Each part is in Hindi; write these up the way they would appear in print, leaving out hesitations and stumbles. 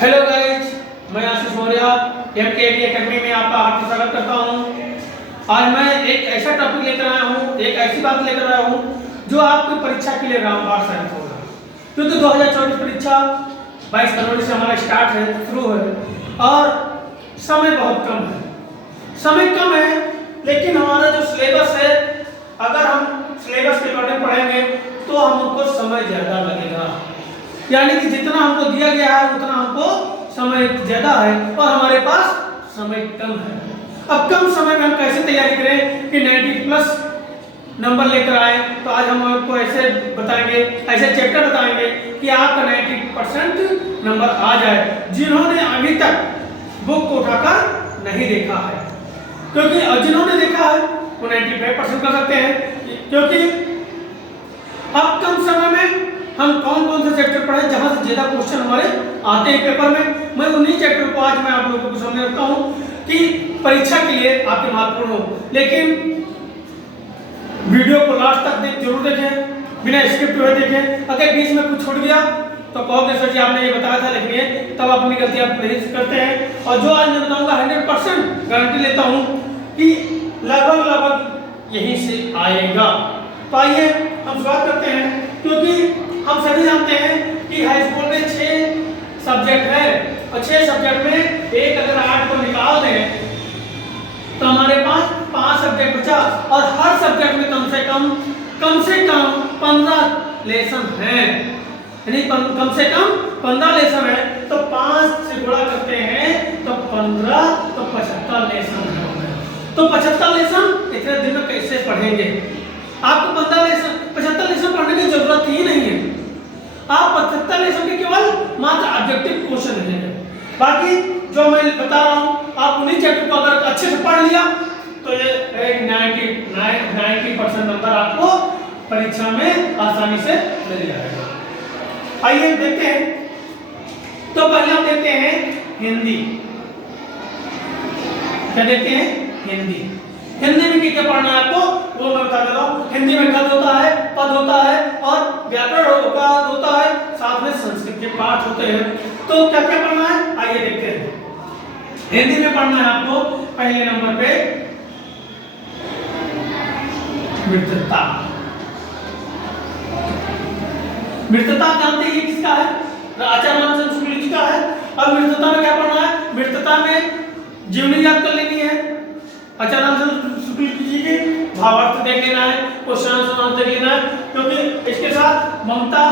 हेलो गाइस, मैं आशीष मौर्य एमकेडी एकेडमी में आपका हार्दिक स्वागत करता हूं। आज मैं एक ऐसा टॉपिक लेकर आया हूं, एक ऐसी बात लेकर आया हूं जो आपकी परीक्षा के लिए रामबाण साबित होगा। क्योंकि 2024 परीक्षा 22 फरवरी से हमारा स्टार्ट है, शुरू है और समय बहुत कम है। समय कम है लेकिन हमारा जो सिलेबस है, अगर हम सिलेबस के अकॉर्डिंग पढ़ेंगे तो हमको समय ज़्यादा लगेगा। यानी कि जितना हमको दिया गया है उतना हमको समय ज्यादा है और हमारे पास समय कम है। अब कम समय में हम कैसे तैयारी करें कि 90 प्लस नंबर लेकर आए। तो आज हम आपको ऐसे बताएंगे, ऐसे चैप्टर बताएंगे कि आपका 90% नंबर आ जाए, जिन्होंने अभी तक बुक को उठाकर नहीं देखा है। क्योंकि जिन्होंने देखा है वो 95% कर सकते हैं। क्योंकि अब कम समय में हम कौन कौन से चैप्टर पढ़े जहां से ज्यादा क्वेश्चन हमारे आते हैं पेपर में। मैं उन्हीं चैप्टर को आज मैं आप लोगों को सामने रखता हूं कि परीक्षा के लिए आपके महत्वपूर्ण हो। लेकिन वीडियो को लास्ट तक जरूर देखें, बिना स्किप हुए देखें। अगर बीच में कुछ छूट गया तो कहोगे सर जी आपने ये बताया था, लेकिन ये तब अपनी गलती आप नहीं करते हैं। और जो आज मैं बताऊंगा 100% गारंटी लेता हूं कि लगभग यहीं से आएगा। तो आइए हम शुरुआत करते हैं। क्योंकि हम सभी जानते हैं कि हाई स्कूल में 6 सब्जेक्ट है और 6 सब्जेक्ट में एक अगर 8 को निकाल दें तो हमारे पास 5 सब्जेक्ट बचा और हर सब्जेक्ट में कम से कम 15 लेसन हैं। यानी कम से कम 15 लेसन है तो 5 से गुणा करते हैं तो 15 तो 75 लेसन है। तो 75 लेसन इतने दिन में कैसे पढ़ेंगे? आपको 75 लेसन पढ़ने की जरूरत ही नहीं है। आप 75 लेसन के केवल मात्र ऑब्जेक्टिव क्वेश्चन लिखेंगे। बाकी जो मैं बता रहा हूं आप उन्हीं चैप्टर को अगर अच्छे से पढ़ लिया तो ये 90% नंबर आपको परीक्षा में आसानी से मिल जाएगा। आइए देखते हैं। तो पहले हम देखते हैं हिंदी। क्या देखते हैं? हिंदी। हिंदी में क्या पढ़ना है आपको वो मैं बता दे रहा हूँ। हिंदी में गद्य होता है, पद होता है और व्याकरण होता है, साथ में संस्कृत के पाठ होते हैं। तो क्या क्या पढ़ना है आइए देखते हैं। हिंदी में पढ़ना है आपको पहले नंबर पे मित्रता। मित्रता जानते हैं किसका है? आचार्य रामचंद्र शुक्ल जी का है। अब मित्रता में क्या पढ़ना है? मित्रता में जीवनी याद कर लेनी है, आचार्य रामचंद्र शुक्ल जी के भावार्थ देख लेना है, क्वेश्चन आंसर देख लेना है। क्योंकि इसके साथ ममता,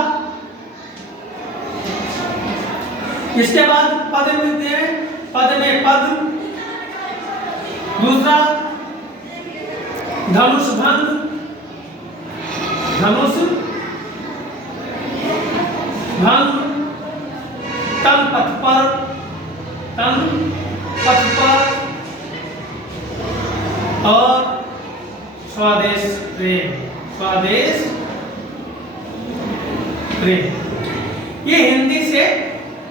इसके बाद पद मिलते हैं, पद में पद, दूसरा धनुष भंग, धनुष भंग, तन पथ पर, तन पथ पर और स्वदेश प्रेम, स्वदेश प्रेम। ये हिंदी से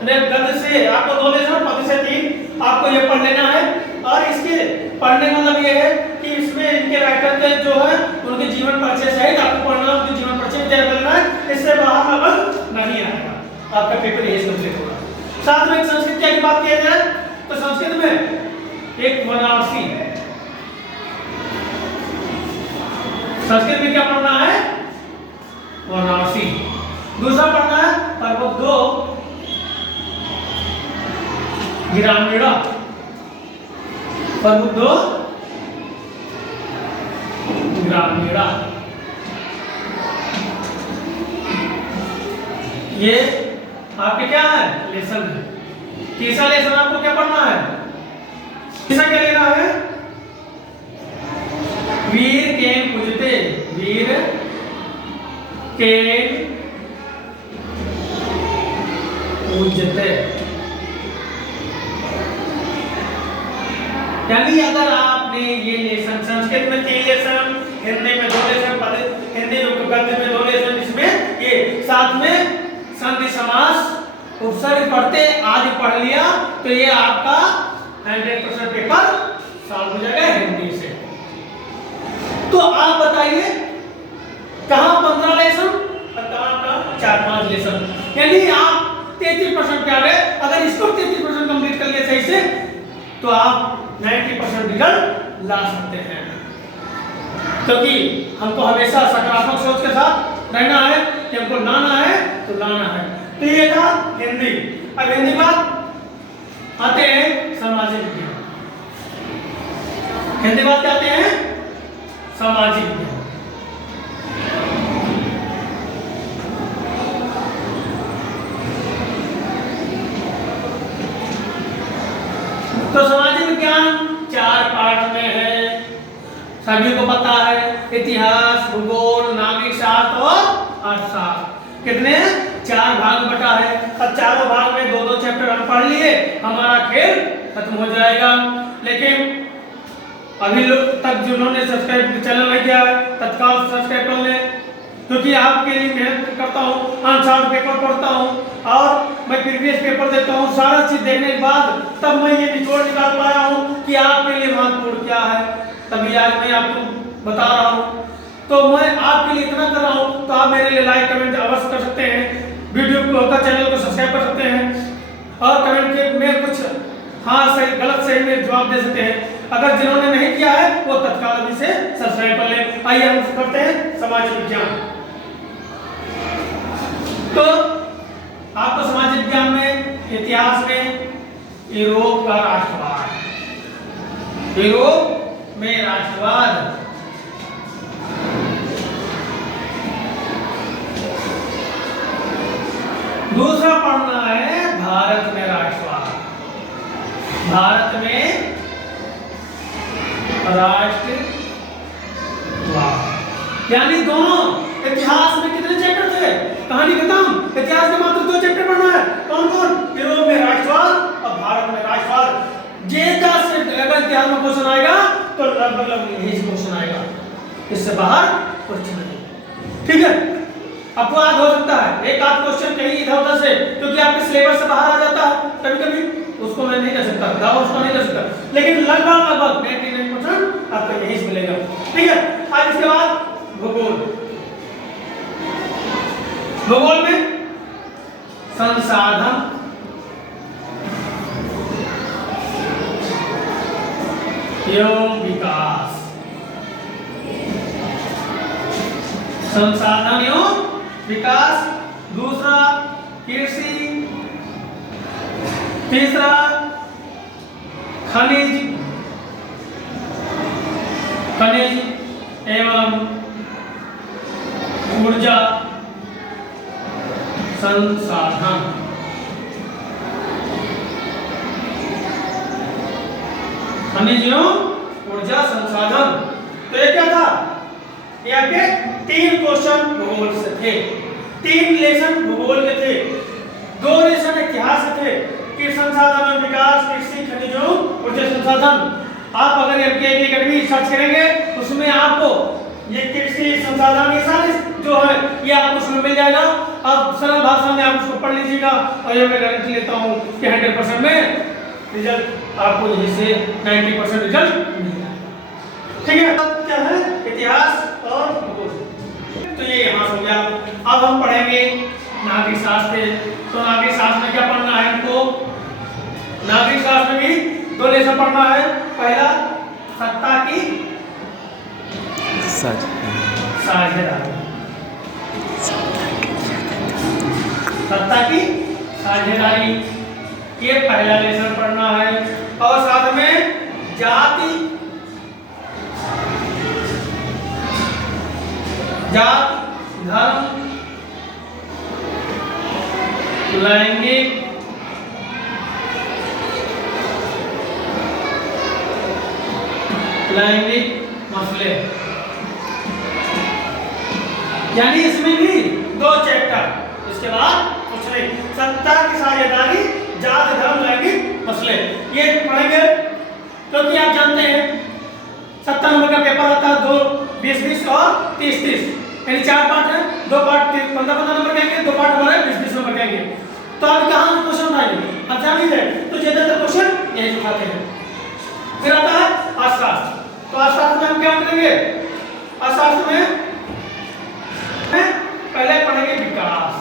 गद्य से आपको 2 लेसन, पद से 3 आपको ये पढ़ लेना है। और इसके पढ़ने का मतलब ये है कि इसमें इनके राइटर के जो है उनके जीवन परिचय सहित आपको पढ़ना, उनके जीवन परिचय तैयार करना है। इससे बाहर लगभग नहीं आएगा, आपका पेपर यही कंप्लीट होगा। साथ में संस्कृत की बात किया जाए तो संस्कृत में एक वनासी, संस्कृत में क्या पढ़ना है? वनासी। दूसरा पढ़ना है पर्वत 2 ग्रामीणा, पर्वत 2 ग्रामीणा। ये आपके क्या है? लेसन है। तीसरा लेसन आपको क्या पढ़ना है? तीसरा क्या लेना है? वीर केन पूजते, वीर केन पूजते। यानी अगर आपने ये लेसन संस्कृत में 3 लेसन, हिंदी में 2 लेसन, हिंदी गद्य में 2 लेसन, इसमें ये साथ में संधि समास उपसर्ग पढ़ते आदि पढ़ लिया तो ये आपका 100% पेपर सॉल्व हो जाएगा हिंदी से। तो आप बताइए कहां 15 लेसन और कहां का 4-5 लेसन, यानी आप 33% पे आ गए। अगर इसको लगभग 33% कंप्लीट कर लिया सही से, तो आप 90% रिजल्ट ला सकते हैं। क्योंकि हमको हमेशा सकारात्मक सोच के साथ रहना है कि हमको लाना है तो लाना है। तो ये था हिंदी। अब हिंदी बात आते हैं सामाजिक विज्ञान। हिंदी बात क्या आते हैं? सामाजिक विज्ञान। तो सामाजिक विज्ञान 4 पार्ट में है, सभी को पता है। इतिहास, भूगोल, नागरिक शास्त्र और अर्थशास्त्र। कितने? 4 भाग में बटा है। अब चारों भाग में 2-2 चैप्टर हम पढ़ लिए, हमारा खेल खत्म हो जाएगा। लेकिन अभी लोग तक जिन्होंने सब्सक्राइब चैनल नहीं किया है, तत्काल सब्सक्राइब कर लें, क्योंकि आपके लिए मेहनत करता हूँ, आंसर पेपर पढ़ता हूँ और मैं प्रीवियस पेपर देता हूँ। सारा चीज देखने के बाद तब मैं ये निचोड़ निकाल पाया हूँ कि आपके लिए महत्वपूर्ण क्या है। तभी आज मैं आपको बता रहा हूँ। तो मैं आपके लिए इतना कर रहा हूँ, तो आप मेरे लिए लाइक कमेंट अवश्य कर सकते हैं, वीडियो को चैनल को सब्सक्राइब कर सकते हैं और कमेंट के में कुछ हाँ सही गलत सही में जवाब दे सकते हैं। अगर जिन्होंने नहीं किया है वो तत्काल अभी से सब्सक्राइब कर लें। आइए हम करते हैं सामाजिक विज्ञान। तो आपको सामाजिक विज्ञान में, इतिहास में यूरोप का राष्ट्रवाद, यूरोप में राष्ट्रवाद, दूसरा पढ़ना है भारत में राष्ट्रवाद। भारत में राष्ट्रवाद, यानी दोनों। इतिहास में कितने चैप्टर थे? कहानी खत्म। इतिहास में मात्र 2 चैप्टर पढ़ना है। कौन कौन? यूरोप में राष्ट्रवाद और भारत में राष्ट्रवाद। अगर इतिहास में क्वेश्चन आएगा तो लगभग यही क्वेश्चन आएगा, इससे बाहर कुछ नहीं। ठीक है, अपवाद हो सकता है एक आध क्वेश्चन कहीं इधर उधर से, क्योंकि आपके सिलेबस से बाहर आ जाता है कभी कभी, उसको मैं नहीं कर सकता, दावा उसको नहीं कर सकता, लेकिन लगभग 99% आपको यही मिलेगा। ठीक है, आज इसके बाद भूगोल। भूगोल में संसाधन, एवं विकास, संसाधन एवं विकास। दूसरा कृषि, तीसरा खनिज, खनिज एवं ऊर्जा संसाधन। खनिज एवं ऊर्जा संसाधन। तो ये क्या था? ये आपके 3 क्वेश्चन भूगोल से थे, 3 लेसन भूगोल के थे, 2 लेसन इतिहास से थे कि संसाधन और विकास, कृषि, खनिज एवं ऊर्जा संसाधन। आप अगर एमकेबी एकेडमी सर्च करेंगे उसमें आपको ये कृषि संसाधन ये सारे जो है ये आपको उसमें मिल जाएगा। अब सरल भाषा में आप उसको पढ़ लीजिएगा और ये मैं गारंटी लेता हूँ कि 100% में रिजल्ट आपको यहीं से 90% रिजल्ट मिल जाएगा। ठीक है, क्या है? इतिहास और भूगोल। तो ये यहाँ हो गया। अब हम पढ़ेंगे नागरिक शास्त्र। तो नागरिक शास्त्र में क्या पढ़ना है हमको? नागरिक शास्त्र में भी 2 लेसन पढ़ना है। पहला सत्ता की साझेदारी, सत्ता की साझेदारी, ये पहला लेसन पढ़ना है। और साथ में जाति, जात, धर्म, लैंगिक, मसले, यानी इसमें भी 2 चैप्टर। इसके बाद कुछ नहीं, सत्ता की साझेदारी, जात, धर्म, लैंगिक मसले, ये पढ़ेंगे। क्योंकि आप जानते हैं 70 नंबर का पेपर आता है, 2 20-20 और 30-30, यानी 4 पार्ट है। 2 पार्ट 15-15 नंबर के आएंगे, 2 पार्ट हमारे 20-20 नंबर के आएंगे। तो आप कहाँ से क्वेश्चन आएंगे आप जान लीजिए। तो ज्यादातर क्वेश्चन यही उठाते हैं। फिर आता है अर्थशास्त्र। तो अर्थशास्त्र में हम क्या करेंगे? अर्थशास्त्र में पहले पढ़ेंगे विकास,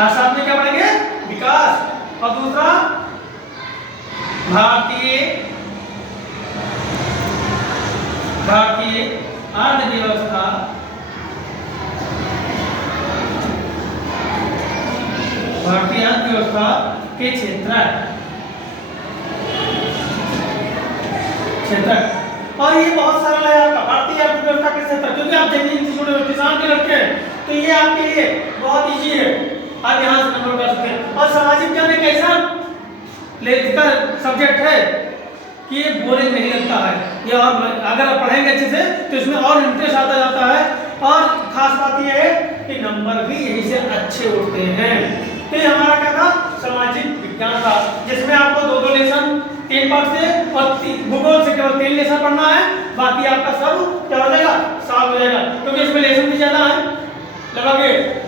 और साथ में क्या पढ़ेंगे? विकास। और दूसरा भारतीय अर्थव्यवस्था के क्षेत्र। और ये बहुत सरल है आपका भारतीय अर्थव्यवस्था के क्षेत्र, क्योंकि आप जमीन से जुड़े हो, किसान के लड़के हैं, तो ये आपके लिए बहुत इजी है, आप यहाँ से नंबर कर सकते हैं। और सामाजिक ज्ञान एक ऐसा सब्जेक्ट है कि ये बोरिंग नहीं लगता है, ये और अगर आप पढ़ेंगे अच्छे से तो इसमें और इंटरेस्ट आता जाता है। और खास बात ये है कि नंबर भी यहीं से अच्छे उठते हैं। तो ये हमारा क्या था? सामाजिक विज्ञान था, जिसमें आपको 2-2 लेसन 3 पार्ट से और भूगोल से केवल 3 लेसन पढ़ना है, बाकी आपका सब क्या हो जाएगा? साफ हो जाएगा, क्योंकि इसमें लेसन भी ज्यादा है, लगभग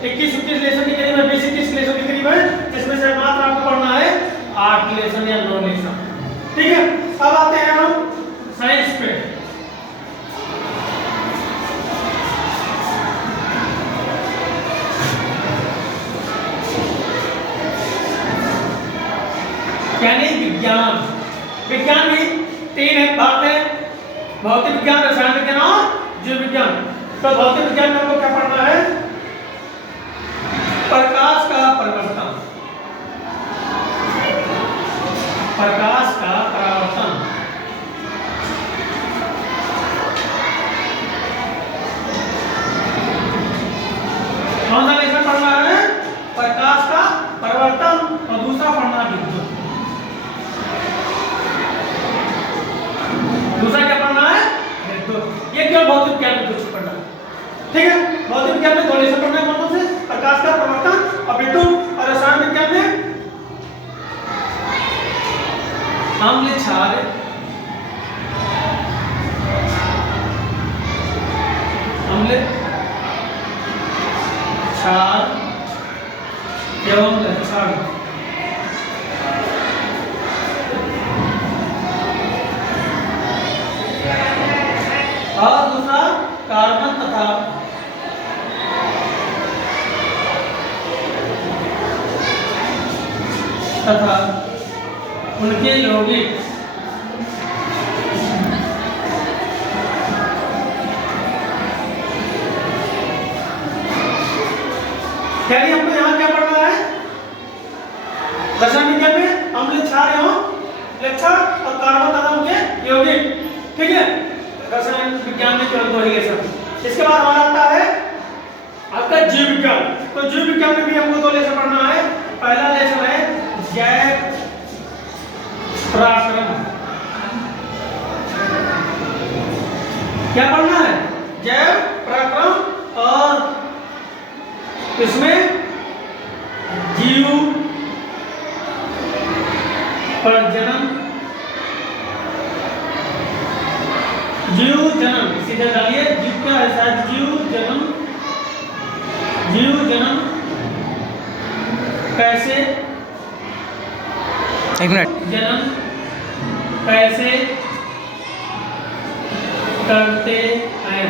21-21 लेसन के करीब है, 20-21 लेसन के करीब है, जिसमें से मात्र आपको पढ़ना है 8 लेसन या 9 लेसन। ठीक है, अब आते हैं हम साइंस पे। यानी विज्ञान भी 3 भाग है, भौतिक विज्ञान, रसायन विज्ञान और जीव विज्ञान। तो भौतिक विज्ञान में हमको क्या पढ़ना है? प्रकाश का परावर्तन। कौन सा लेसन पढ़ना है? प्रकाश का परावर्तन। और दूसरा पढ़ना विद्युत। दूसरा क्या पढ़ना है? विद्युत। ये केवल भौतिक विज्ञान में कुछ पढ़ना है। ठीक है, भौतिक विज्ञान में 2 लेसन पढ़ना है, कौन से? प्रकाश का परावर्तन और विद्युत। और रसायन विज्ञान में अम्ल क्षार एवं लक्षण। और दूसरा कार्बन तथा उनके यौगिक यानी हमको यहाँ क्या पढ़ना है? रसायन विज्ञान में अम्ल क्षार एवं लक्षण और कार्बन तथा उनके यौगिक। ठीक है, रसायन विज्ञान में केवल 2 लेसन। इसके बाद हमारा आता है आपका जीव विज्ञान। तो जीव विज्ञान में भी हमको 2 लेसन पढ़ना है। पहला लेसन है जैव पराक्रम। क्या पढ़ना है? जैव पराक्रम। और इसमें जीव प्रजनन, सीधे डालिए, जीव क्या है? शायद जीव जन्म कैसे, 1 मिनट, जन्म कैसे करते हैं।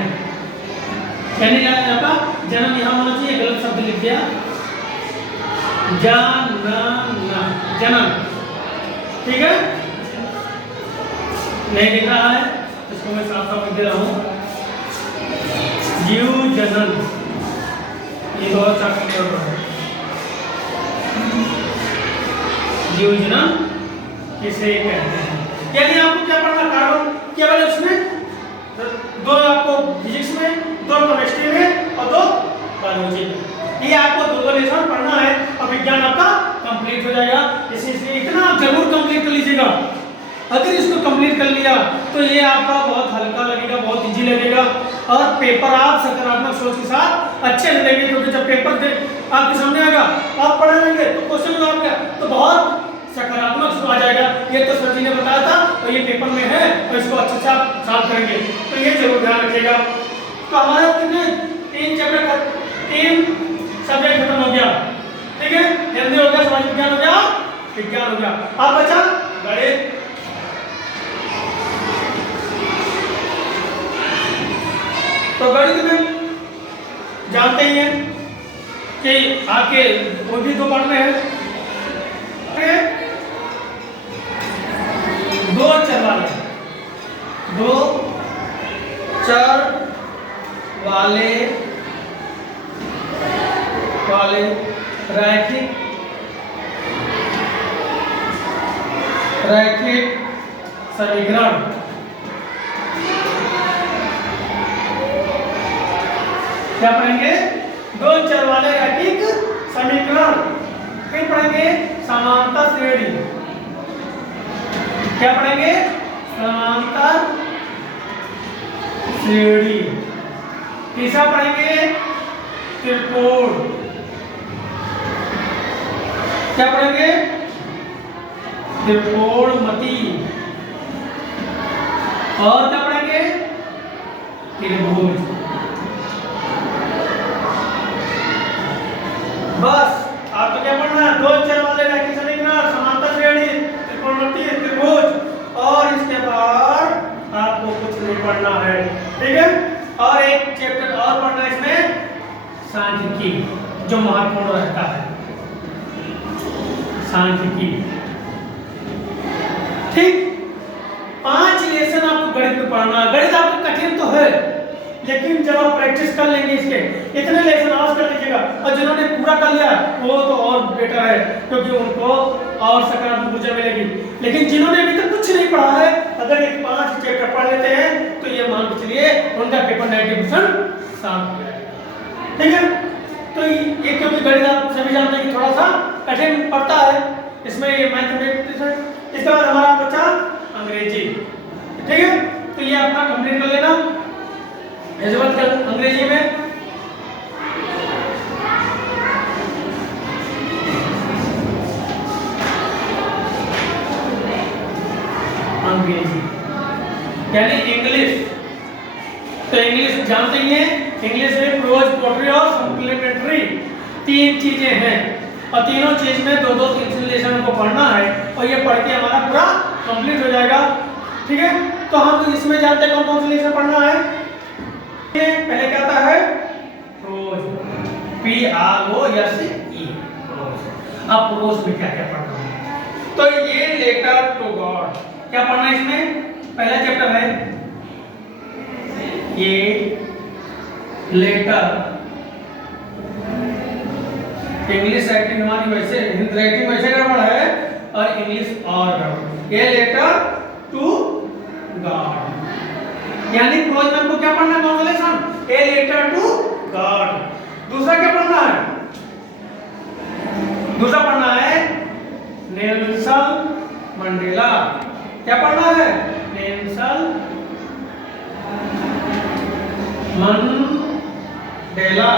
यानी आपका जन्म यहाँ होना चाहिए, गलत शब्द लिख दिया, जन्म। ठीक है, नहीं लिख रहा है, इसको मैं साफ साफ लिख दे रहा हूँ। जीव जनन, ये बहुत साफ लिखा हुआ है। जीव जनन किसे कहते हैं? यानी आपको क्या पढ़ना? कार्बन केवल उसमें 2 आपको फिजिक्स में, 2 केमिस्ट्री में और 2 बायोलॉजी में। ये आपको 2 लेसन पढ़ना है और विज्ञान आपका कंप्लीट हो जाएगा। इसलिए इतना आप जरूर कंप्लीट कर लीजिएगा। अगर इसको कंप्लीट कर लिया तो ये आपका बहुत हल्का लगेगा, बहुत इजी लगेगा और पेपर आप सकारात्मक सोच के साथ अच्छे से देंगे। क्योंकि जब पेपर आपके सामने आएगा, आप पढ़े रहेंगे तो क्वेश्चन में आएगा तो बहुत सकारात्मक आ जाएगा। ये तो सर जी ने बताया था, तो ये पेपर में है, तो इसको अच्छे से आप सॉल्व करेंगे। तो ये जरूर ध्यान रखिएगा। तो हमारे कितने 3 सब्जेक्ट खत्म हो गया। ठीक है, हिंदी हो गया, समाज विज्ञान हो गया, विज्ञान हो गया। अब बचा गणित। तो गणित में जानते ही हैं कि आके वो भी 2 पार्ट में है। दो चर वाले रैखिक समीकरण। क्या पढ़ेंगे? 2 चर वाले रैखिक समीकरण। फिर पढ़ेंगे समांतर श्रेणी। क्या पढ़ेंगे? समांतर श्रेणी। तीसरा पढ़ेंगे त्रिकोण। क्या पढ़ेंगे? त्रिकोणमिति। और क्या पढ़ेंगे? त्रिभुज। बस आपको क्या पढ़ना है? 2 चर वाले रैखिक समीकरण, समांतर श्रेणी, त्रिकोणमिति, त्रिभुज, और इसके बाद आपको कुछ नहीं पढ़ना है। ठीक है? और एक चैप्टर और पढ़ना है इसमें, सांख्यिकी, जो महत्वपूर्ण रहता है। सांख्यिकी। ठीक, 5 लेसन आपको गणित में पढ़ना है। गणित आपको कठिन तो है, लेकिन जब आप प्रैक्टिस कर लेंगे इसके, इतने लेसन आज कर लीजिएगा, और जिन्होंने पूरा कर लिया वो तो और बेटर है, क्योंकि उनको और सकारात्मक ऊर्जा मिलेगी। लेकिन जिन्होंने अभी तक कुछ नहीं पढ़ा है, अगर ये 5 चैप्टर पढ़ लेते हैं तो ये मान के चलिए उनका पेपर 90% साफ हो जाएगा। ठीक है? तो ये क्योंकि गणित आप सभी जानते हैं कि थोड़ा सा कठिन पड़ता है, इसमें ये मैथमेटिक्स है। इसके बाद हमारा बचा अंग्रेजी। ठीक है? तो ये अपना कंप्लीट कर लेना अंग्रेजी में। अंग्रेजी यानी इंग्लिश। तो इंग्लिश जानते ही हैं, इंग्लिश में प्रोज, पोएट्री और सप्लीमेंट्री 3 चीजें हैं, और तीनों चीज में 2-2 लेसन को पढ़ना है, और ये पढ़ के हमारा पूरा कंप्लीट हो जाएगा। ठीक है? तो हम इसमें जानते हैं कौन-कौन से लेसन पढ़ना है। पहले क्या आता है? Pros, PROSE। अब प्रोज में क्या क्या पढ़ना है? तो ये लेटर टू गॉड क्या पढ़ना है इसमें? पहला चैप्टर है ये लेटर। इंग्लिश राइटिंग हमारी वैसे, हिंदी राइटिंग वैसे गड़बड़ है, और इंग्लिश और गड़बड़। ये लेटर टू गॉड, यानी प्रोज में आपको क्या पढ़ना है? कौन सा lesson? A letter to God. दूसरा क्या पढ़ना है? दूसरा पढ़ना है नेल्सन मंडेला। क्या पढ़ना है? Nelson Mandela.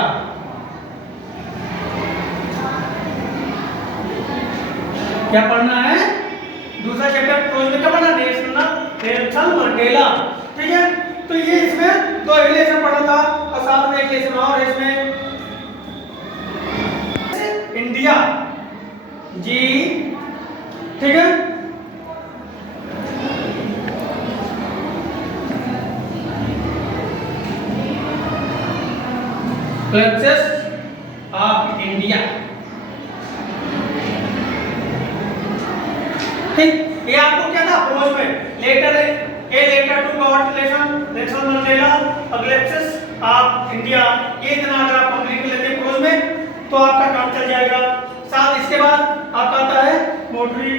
क्या पढ़ना है? दूसरा चैप्टर प्रोज में क्या पढ़ना है? Nelson Mandela. ठीक है? तो ये इसमें 2 लेसन पढ़ा था, और साथ में एक लेसन और है इसमें इंडिया जी। ठीक है? फ्लैक्सेस ऑफ इंडिया। ठीक, ये आपको क्या था प्रोज में? Letter a letter to God lesson, Nelson Mandela, फ्लैक्सेस ऑफ इंडिया। ये इतना अगर आप कंप्लीट कर लेते हैं प्रोज में तो आपका काम चल जाएगा। साथ इसके बाद आपका आता है पोएट्री।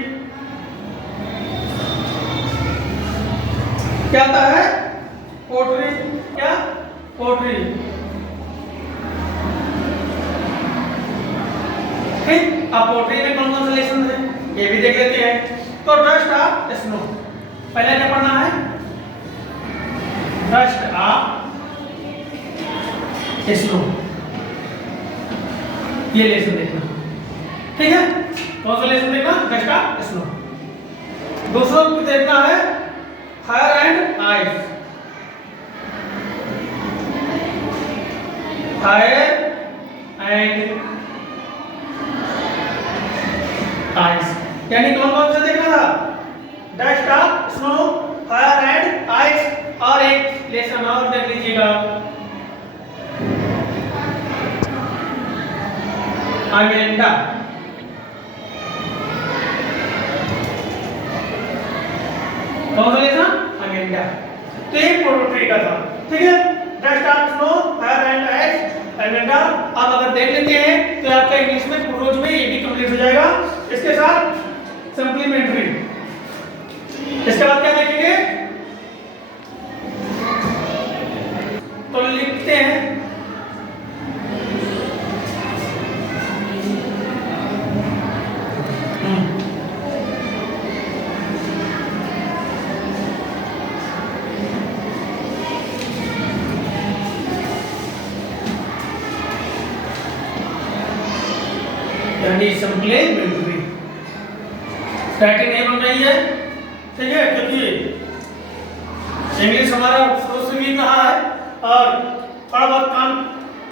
क्या आता है? पोएट्री। क्या? पोएट्री। ठीक, अब पोएट्री में कौन कौन से लेसन है ये भी देख लेते हैं। तो डस्ट ऑफ स्नो, पहले क्या पढ़ना है? डस्ट ऑफ स्नो, ये लेसन देखना। ठीक है? कौन सा लेसन देखना? Dust of snow. दूसरा को देखना है fire and ice. Fire and ice, यानी कौन कौन सा देखना था? Dust of snow, fire and ice, और एक लेसन और देख लीजिएगा अगेंडा। कौन सा लेसन? अगेंडा। तो ये पोएट्री का था, ठीक है। जस्ट आप सुनो हर एंड एज अगेंडा। आप अगर देख लेते हैं तो आपका इंग्लिश में प्रोज में ये भी कंप्लीट हो जाएगा। इसके साथ सप्लीमेंट्री। इसके बाद क्या देखेंगे? तो लिखते हैं यानी सप्लीमेंट्री। टाइटल नहीं बन रही है, ठीक है, क्योंकि इंग्लिश हमारा शुरू से वीक रहा है और थोड़ा बहुत काम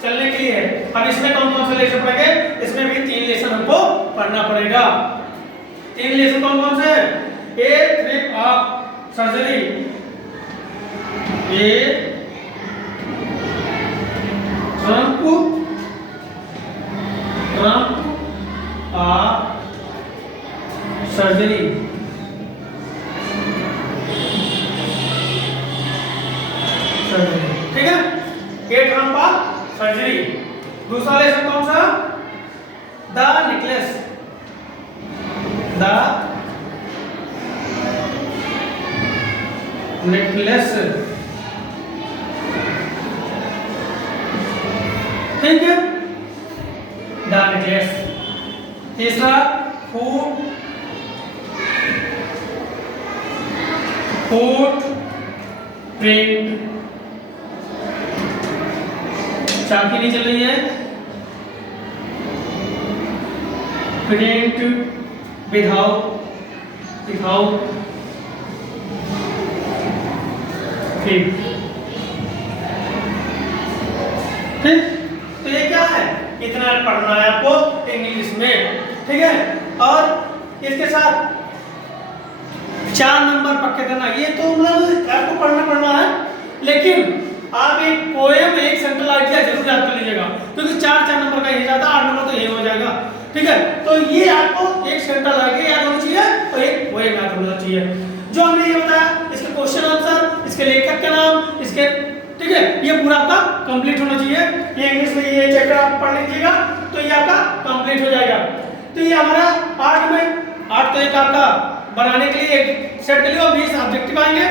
चलने के लिए है। अब इसमें कौन कौन से लेसन पढ़ेंगे? इसमें भी 3 लेसन हमको पढ़ना पड़ेगा। 3 लेसन कौन कौन से? A triumph of surgery, a triumph surgery, ठीक है, ए ट्रम्प ऑफ सर्जरी। दूसरा लेसन कौन सा? द नेकलेस, द नेकलेस, ठीक है, द नेकलेस। तीसरा फूट प्रिंट। चाबी नहीं चल रही है। प्रिंट विदाउट प्रिंट, ठीक। तो ये क्या है? इतना पढ़ना है आपको इंग्लिश में, ठीक है। और इसके साथ 4 नंबर पक्के देना। ये तो मतलब आपको पढ़ना है, लेकिन आप एक पोएम, एक सेंट्रल आइडिया जरूर याद कर लीजिएगा, क्योंकि 4 नंबर का ये जाता, 8 नंबर तो ये हो जाएगा, ठीक है। तो ये आपको एक सेंट्रल आइडिया याद होना चाहिए और एक पोएम याद होना चाहिए। जो हमने ये बताया, इसके क्वेश्चन आंसर, इसके लेखक का नाम, इसके, ठीक है, ये पूरा आपका कंप्लीट होना चाहिए। ये इंग्लिश में ये चैप्टर आप पढ़ लीजिएगा तो ये आपका कंप्लीट हो जाएगा। तो ये हमारा 8 तो एक आपका बनाने के लिए एक सेट के लिए और 20 ऑब्जेक्टिव आएंगे,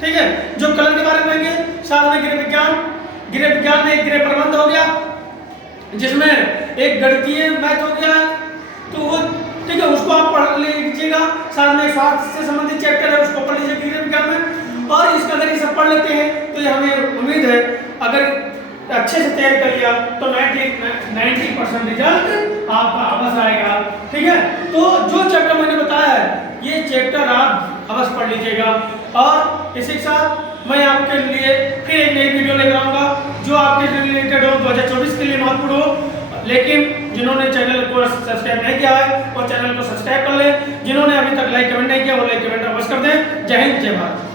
ठीक है। जो कलर के बारे में आएंगे, साथ में गृह विज्ञान में एक गृह प्रबंध हो गया, जिसमें एक गणितीय मैथ हो गया, तो वो, ठीक है, उसको आप पढ़ लीजिएगा। साथ में स्वास्थ्य से संबंधित चैप्टर है, उसको पढ़ लीजिए गृह विज्ञान में। और इसका अगर ये सब पढ़ लेते हैं तो ये हमें उम्मीद है, अगर अच्छे से तैयारी कर लिया तो 90% रिजल्ट आपका अवश्य आएगा, ठीक है। तो जो चैप्टर मैंने बताया है, ये चैप्टर आप अवश्य पढ़ लीजिएगा। और इसी के साथ मैं आपके लिए फिर एक नई वीडियो लेकर आऊँगा जो आपके रिलेटेड हो, 2024 के लिए महत्वपूर्ण हो। लेकिन जिन्होंने चैनल को सब्सक्राइब नहीं किया है वो चैनल को सब्सक्राइब कर ले। जिन्होंने अभी तक लाइक कमेंट नहीं किया वो लाइक कमेंट अवश्य कर दें। जय हिंद, जय भारत।